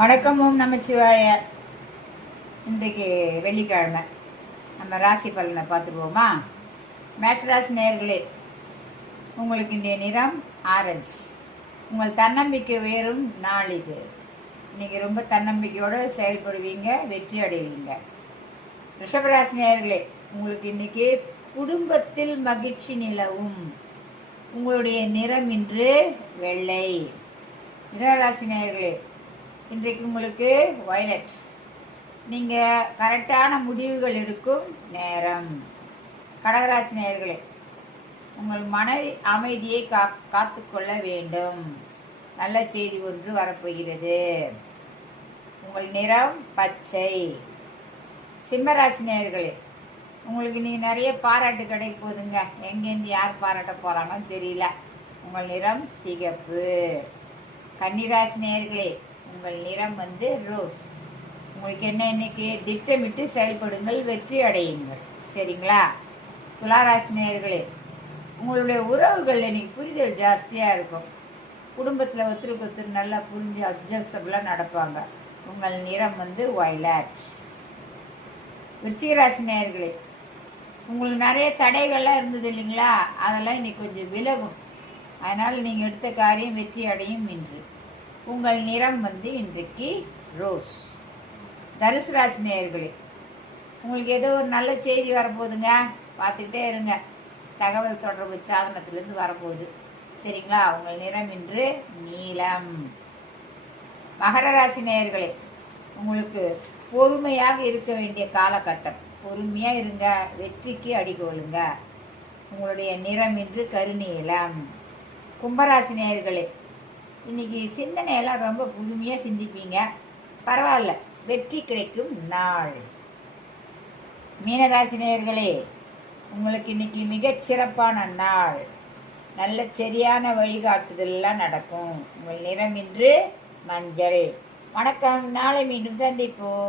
வணக்கம். ஓம் நமச்சிவாய. இன்றைக்கு வெள்ளிக்கிழமை. நம்ம ராசி பலனை பார்த்துருவோமா? மேஷராசி நேயர்களே, உங்களுக்கு இன்றைய நிறம் ஆரஞ்சு. உங்கள் தன்னம்பிக்கை உயரும் நாள் இது. இன்றைக்கி ரொம்ப தன்னம்பிக்கையோடு செயல்படுவீங்க, வெற்றி அடைவீங்க. ரிஷபராசி நேயர்களே, உங்களுக்கு இன்றைக்கி குடும்பத்தில் மகிழ்ச்சி நிலவும். உங்களுடைய நிறம் இன்று வெள்ளை. மிதுனராசி நேயர்களே, இன்றைக்கு உங்களுக்கு வயலட். நீங்கள் கரெக்டான முடிவுகள் எடுக்கும் நேரம். கடகராசி நேயர்களே, உங்கள் மன அமைதியை காத்துக்கொள்ள வேண்டும். நல்ல செய்தி ஒன்று வரப்போகிறது. உங்கள் நிறம் பச்சை. சிம்மராசி நேயர்களே, உங்களுக்கு நீங்கள் நிறைய பாராட்டு கிடைக்க போகுதுங்க. எங்கேருந்து யார் பாராட்ட போகிறாங்கன்னு தெரியல. உங்கள் நிறம் சிகப்பு. கன்னிராசி நேயர்களே, உங்கள் நிறம் ரோஸ். உங்களுக்கு என்ன, இன்னைக்கு திட்டமிட்டு செயல்படுங்கள், வெற்றி அடையுங்கள். சரிங்களா? துளாராசி நேயர்களே, உங்களுடைய உறவுகள் இன்னைக்கு புரிதல் ஜாஸ்தியாக இருக்கும். குடும்பத்தில் ஒருத்தருக்கு ஒருத்தர் நல்லா புரிஞ்சு அட்ஜஸ்டபுளாக நடப்பாங்க. உங்கள் நிறம் வயலட். விருச்சிகராசி நேயர்களே, உங்களுக்கு நிறைய தடைகள்லாம் இருந்தது இல்லைங்களா? அதெல்லாம் இன்னைக்கு கொஞ்சம் விலகும். அதனால் நீங்கள் எடுத்த காரியம் வெற்றி அடையும். இன்று உங்கள் நிறம் இன்றைக்கு ரோஸ். தனுசு ராசி நேயர்களே, உங்களுக்கு ஏதோ ஒரு நல்ல செய்தி வரப்போகுதுங்க. பார்த்துக்கிட்டே இருங்க. தகவல் தொடர்பு சாதனத்திலேருந்து வரப்போகுது. சரிங்களா? உங்கள் நிறம் இன்று நீலம். மகர ராசி நேயர்களே, உங்களுக்கு பொறுமையாக இருக்க வேண்டிய காலகட்டம். பொறுமையாக இருங்க, வெற்றிக்கு அடிகோலுங்க. உங்களுடைய நிறம் இன்று கருநீலம். கும்பராசி நேயர்களே, இன்னைக்கு சிந்தனையெல்லாம் ரொம்ப புதுமையாக சிந்திப்பீங்க. பரவாயில்ல, வெற்றி கிடைக்கும் நாள். மீனராசி நேயர்களே, உங்களுக்கு இன்னைக்கு மிகச்சிறப்பான நாள். நல்ல சரியான வழிகாட்டுதல்லாம் நடக்கும். உங்கள் நிறம் இன்று மஞ்சள். வணக்கம். நாளை மீண்டும் சந்திப்போம்.